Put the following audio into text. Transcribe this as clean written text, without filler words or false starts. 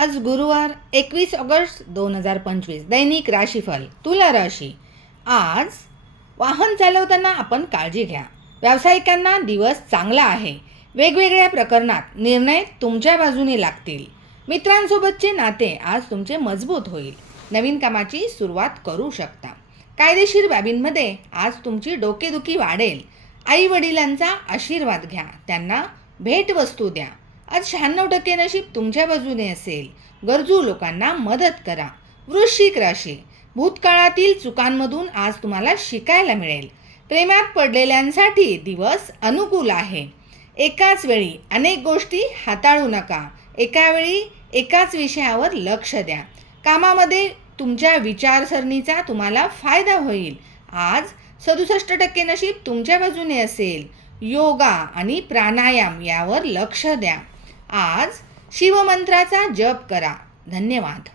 आज गुरुवार 21 ऑगस्ट 2025 दैनिक राशीफल तुला राशी। आज वाहन चालवताना आपण काळजी घ्या। व्यावसायिकांना दिवस चांगला आहे। वेगवेगळ्या प्रकरणात निर्णय तुमच्या बाजूने लागतील। मित्रांसोबतचे नाते आज तुमचे मजबूत होईल। नवीन कामाची सुरुवात करू शकता। कायदेशीर बाबींमध्ये आज तुमची डोकेदुखी वाढेल। आई वडिलांचा आशीर्वाद घ्या, त्यांना भेटवस्तू द्या। आज 96% नशीब तुमच्या बाजूने असेल। गरजू लोकांना मदत करा। वृश्चिक राशी, भूतकाळातील चुकांमधून आज तुम्हाला शिकायला मिळेल। प्रेमात पडलेल्यांसाठी दिवस अनुकूल आहे। एकाच वेळी अनेक गोष्टी हाताळू नका। एका वेळी एकाच विषयावर लक्ष द्या। कामामध्ये तुमच्या विचारसरणीचा तुम्हाला फायदा होईल। आज 67% नशीब तुमच्या बाजूने असेल। योगा आणि प्राणायाम यावर लक्ष द्या। आज शिवमंत्राचा जप करा। धन्यवाद।